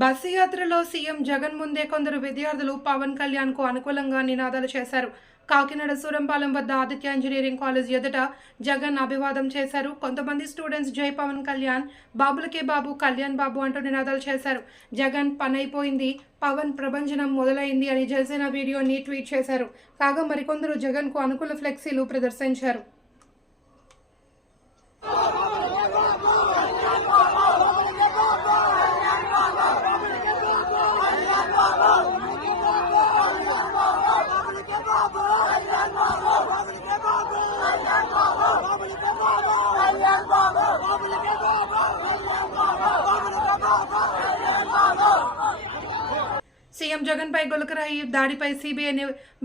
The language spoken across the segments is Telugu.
బస్సు యాత్రలో సీఎం జగన్ ముందే కొందరు విద్యార్థులు పవన్ కళ్యాణ్కు అనుకూలంగా నినాదాలు చేశారు. కాకినాడ సూరంపాలెం వద్ద ఆదిత్య ఇంజనీరింగ్ కాలేజ్ ఎదుట జగన్ అభివాదం చేశారు. కొంతమంది స్టూడెంట్స్ జై పవన్ కళ్యాణ్ బాబులకే బాబు కళ్యాణ్ బాబు అంటూ నినాదాలు చేశారు. జగన్ పనైపోయింది పవన్ ప్రభంజనం మొదలైంది అని జనసేన వీడియోని ట్వీట్ చేశారు. కాగా మరికొందరు జగన్కు అనుకూల ఫ్లెక్సీలు ప్రదర్శించారు. సీఎం జగన్పై గులకరాయి దాడిపై సీబీఐ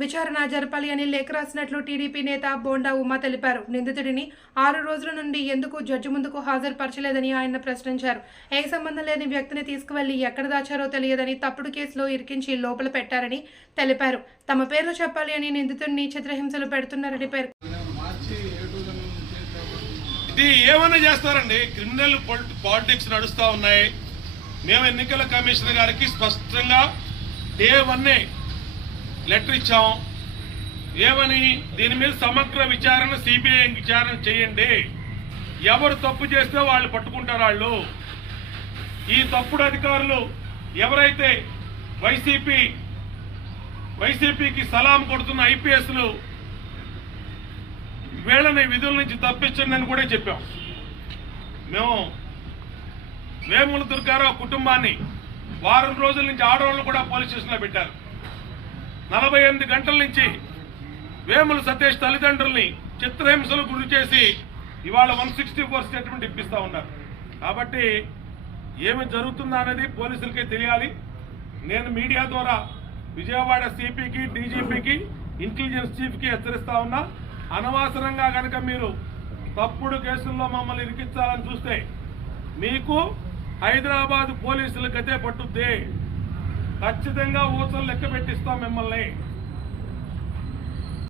విచారణ జరపాలి అని లేఖ రాసినట్లు టీడీపీ నేత బోండా ఉమా తెలిపారు. నిందితుడిని ఆరు రోజుల నుండి ఎందుకు జడ్జి ముందుకు హాజరుపరచలేదని ఆయన ప్రశ్నించారు. ఏ సంబంధం లేని వ్యక్తిని తీసుకువెళ్ళి ఎక్కడ దాచారో తెలియదని తప్పుడు కేసులో ఇరికించి లోపల పెట్టారని తెలిపారు. తమ పేర్లు చెప్పాలి అని నిందితుడిని చిత్రహింసలు పెడుతున్నారని పేర్కొన్నారు ఇది ఏమైనా చేస్తారండి? క్రిమినల్ పాలిటిక్స్ నడుస్తూ ఉన్నాయి. మేము ఎన్నికల కమిషనర్ గారికి స్పష్టంగా డే వన్నే లెటర్ ఇచ్చాం ఏమని దీని మీద సమగ్ర విచారణ సిబిఐ విచారణ చేయండి. ఎవరు తప్పు చేస్తే వాళ్ళు పట్టుకుంటారు వాళ్ళు. ఈ తప్పుడు అధికారులు ఎవరైతే వైసీపీ వైసీపీకి సలాం కొడుతున్న ఐపీఎస్లు వీళ్ళని విధుల నుంచి తప్పించండి అని కూడా చెప్పాం. మేము వేముల దుర్గారావు కుటుంబాన్ని వారం రోజుల నుంచి ఆడవాళ్ళు కూడా పోలీస్ స్టేషన్లో పెట్టారు. నలభై ఎనిమిది గంటల నుంచి వేముల సతీష్ తల్లిదండ్రుల్ని చిత్రహింసలు గురి చేసి ఇవాళ వన్ సిక్స్టీ ఫోర్ స్టేట్మెంట్ ఇప్పిస్తూ ఉన్నారు. కాబట్టి ఏమి జరుగుతుందా అనేది పోలీసులకే తెలియాలి. నేను మీడియా ద్వారా విజయవాడ సిపికి డీజీపీకి ఇంటెలిజెన్స్ చీఫ్కి హెచ్చరిస్తా ఉన్నా. అనవసరంగా కనుక మీరు తప్పుడు కేసుల్లో మమ్మల్ని ఇరికించాలని చూస్తే మీకు హైదరాబాద్ పోలీసులకైతే పట్టుద్ది. ఖచ్చితంగా ఊసలు లెక్క పెట్టిస్తాం మిమ్మల్ని.